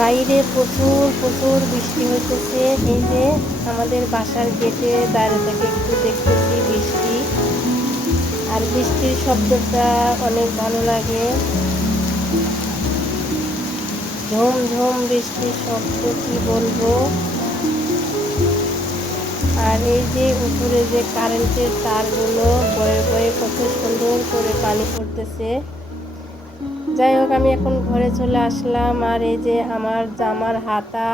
বাইরে প্রচুর প্রচুর বৃষ্টি হইতেছে। এই যে আমাদের বাসার গেটে দাঁড়িয়ে থেকে একটু দেখতেছি বৃষ্টি। আর বৃষ্টির শব্দটা অনেক ভালো লাগে। ঝুম ঝুম বৃষ্টির শব্দ, কি বলব? আর এই যে উপরে যে কারেন্টের তারগুলো বয়ে বয়ে কত সুন্দর করে পানি পড়তেছে। যাই হোক, আমি এখন ঘরে চলে আসলাম। আর এই যে আমার জামার হাতা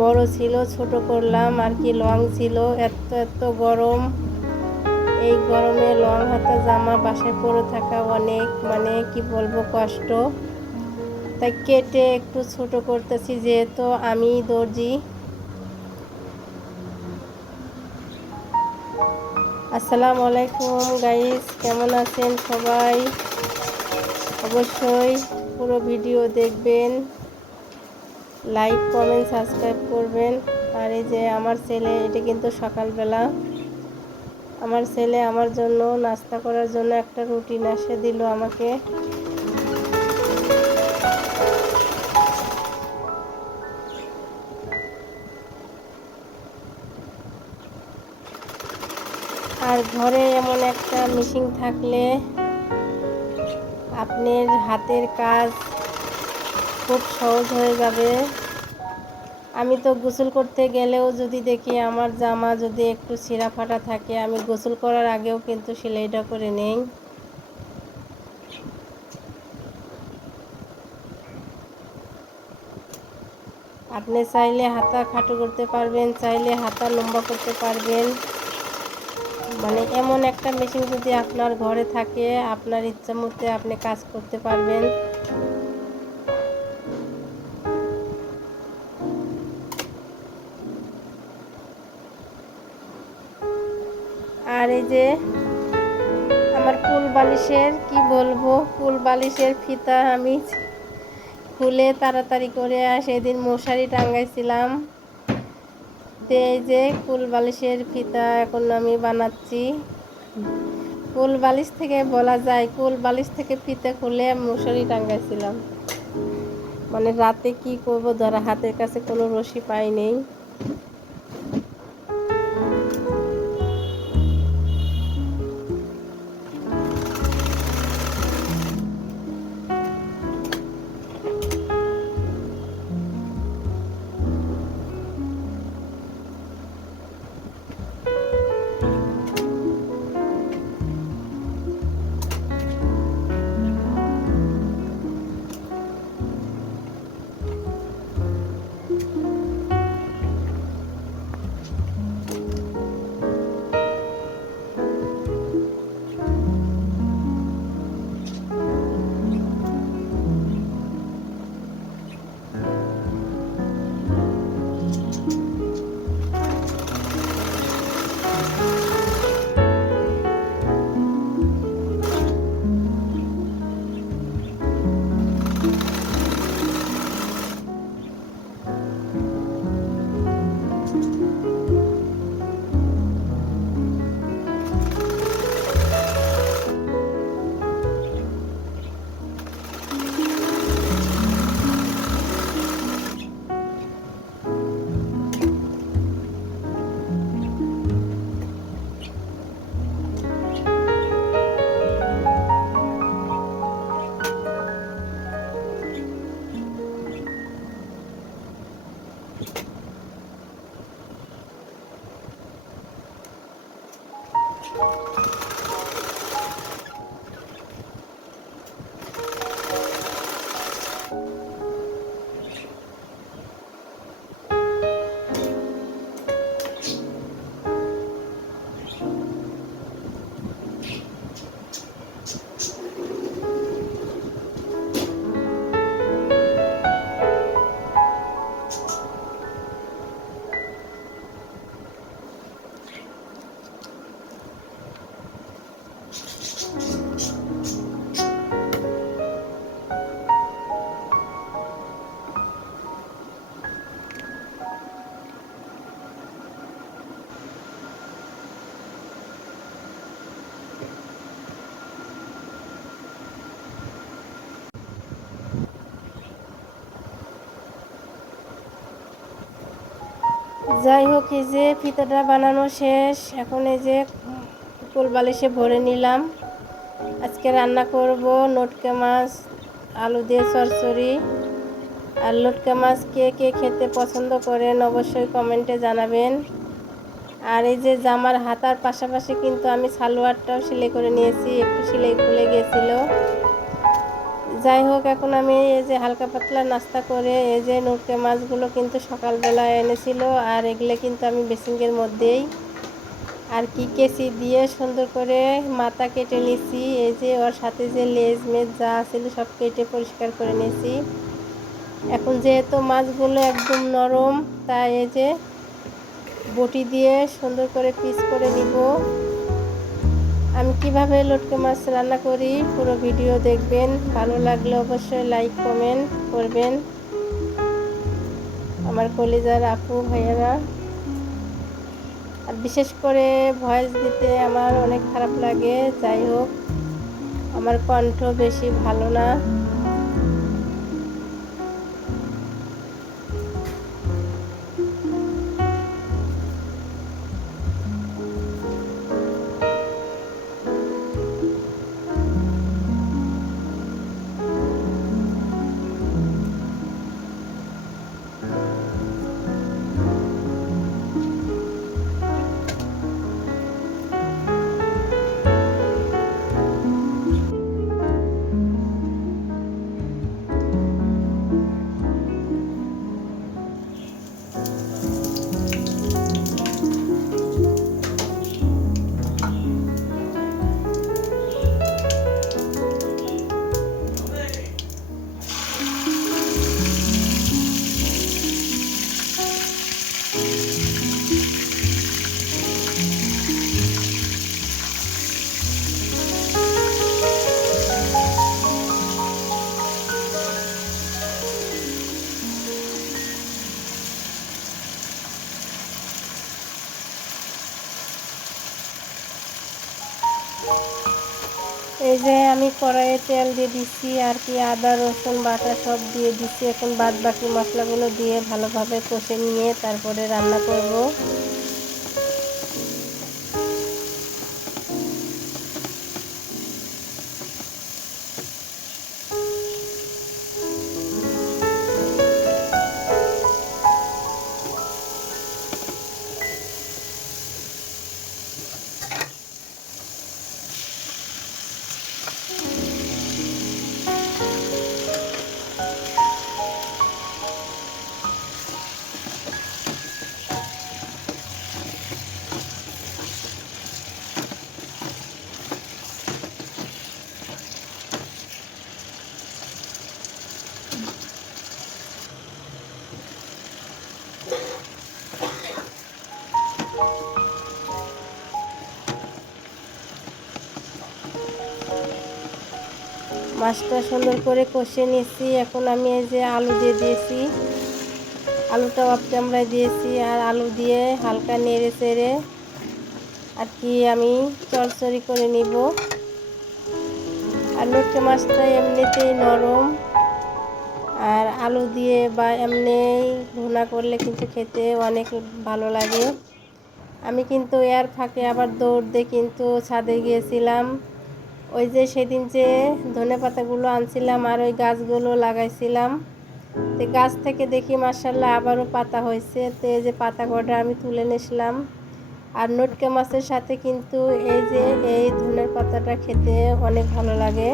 বড় ছিল, ছোট করলাম। আর কি লং ছিল, এত এত গরম। এই গরমে লং হাতা জামা বাসায় পরে থাকা অনেক মানে কি বলব, কষ্ট। তাই কেটে একটু ছোট করতেছি, যেহেতু আমি দর্জি। আসসালামু আলাইকুম গাইস কেমন আছেন সবাই? অবশ্যই পুরো ভিডিও দেখবেন লাইক কমেন্ট সাবস্ক্রাইব করবেন। আর এই যে আমার ছেলে, এটা কিন্তু সকালবেলা। আমার ছেলে আমার জন্য নাস্তা করার জন্য একটা রুটি নাসে দিল আমাকে। আর ঘরে এমন একটা মেশিন থাকলে আপনার হাতের কাজ খুব সহজ হয়ে যাবে। আমি তো গোসল করতে গেলেও যদি দেখি আমার জামা যদি একটু ছিঁড়া ফাটা থাকে, আমি গোসল করার আগেও কিন্তু সেলাইটা করে নেই। আপনি চাইলে হাতা খাটো করতে পারবেন, চাইলে হাতা লম্বা করতে পারবেন। মানে এমন একটা মেশিন যদি আপনার ঘরে থাকে, আপনার ইচ্ছা মতো আপনি কাজ করতে পারবেন। আর এই যে আমার কুল বালিশের, কি বলব? কুল বালিশের ফিতা আমি খুলে তাড়াতাড়ি করে সেদিন মশারি টাঙ্গাইছিলাম এই যে কুল বালিশের ফিতা এখন আমি বানাচ্ছি। ফুল বালিশ থেকে বলা যায় কুল বালিশ থেকে ফিতে খুলে মশারি টাঙ্গাইছিলাম মানে রাতে কি করব ধরা, হাতের কাছে কোনো রশি পাই নেই। যাই হোক, এই যে ফিতাটা বানানো শেষ। এখন এই যে কোল বালিশে ভরে নিলাম। আজকে রান্না করব নটকে মাছ, আলু দিয়ে চরচড়ি। আর লটকে মাছ কে কে খেতে পছন্দ করেন অবশ্যই কমেন্টে জানাবেন। আর এই যে জামার হাতার পাশাপাশি কিন্তু আমি সালোয়ারটাও সেলাই করে নিয়েছি, একটু সেলাই খুলে গিয়েছিল যাই হোক, এখন আমি এই যে হালকা পাতলা নাস্তা করে এই যে নৌকে মাছগুলো কিন্তু সকালবেলা এনেছিল, আর এগুলো কিন্তু আমি বেসিংয়ের মধ্যেই। আর কি কেসি দিয়ে সুন্দর করে মাথা কেটে নিয়েছি, এই যে ওর সাথে যে লেজ মেজ যা ছিল সব কেটে পরিষ্কার করে নিয়েছি। এখন যেহেতু মাছগুলো একদম নরম, তাই এই যে বটি দিয়ে সুন্দর করে পিস করে নিব। আমি কীভাবে লটকে মাছ রান্না করি পুরো ভিডিও দেখবেন। ভালো লাগলে অবশ্যই লাইক কমেন্ট করবেন। আমার কলিজার আপু, ভাইয়ারা। আর বিশেষ করে ভয়েস দিতে আমার অনেক খারাপ লাগে, যাই হোক। আমার কণ্ঠ বেশি ভালো না। এই যে আমি কড়াইয়ে তেল দিয়ে দিচ্ছি আর কি আদা, রসুন, বাটা সব দিয়ে দিচ্ছি এখন বাদ বাকি মশলাগুলো দিয়ে ভালোভাবে কষে নিয়ে তারপরে রান্না করব। মাছটা সুন্দর করে কষে নিয়েছি। এখন আমি এই যে আলু দিয়ে দিয়েছি। আলুটা অফ ক্যামেরায় দিয়েছি আর আলু দিয়ে হালকা নেড়ে চেড়ে আর কি আমি চড়চড়ি করে নিব। আর লটকে মাছটা এমনিতেই নরম। আর আলু দিয়ে বা এমনি ভুনা করলে কিন্তু খেতে অনেক ভালো লাগে। আমি কিন্তু এর ফাঁকে আবার দৌড় দিয়ে কিন্তু ছাদে গিয়েছিলাম। ওই যে সেদিন যে ধনে পাতাগুলো আনছিলাম আর ওই গাছগুলো লাগাইছিলাম। তো গাছ থেকে দেখি মার্শাল্লাহ আবারও পাতা হয়েছে। তো এই যে পাতা কটা আমি তুলে নিয়েছিলাম। আর নটকে মাছের সাথে কিন্তু এই যে এই ধনের পাতাটা খেতে অনেক ভালো লাগে।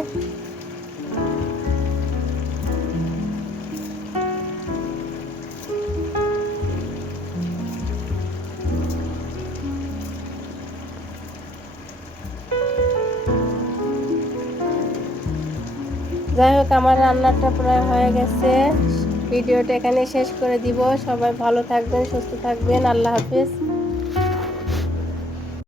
যাই হোক, আমার রান্নাটা প্রায় হয়ে গেছে। ভিডিওটা এখানে শেষ করে দিব। সবাই ভালো থাকবেন, সুস্থ থাকবেন। আল্লাহ হাফিজ।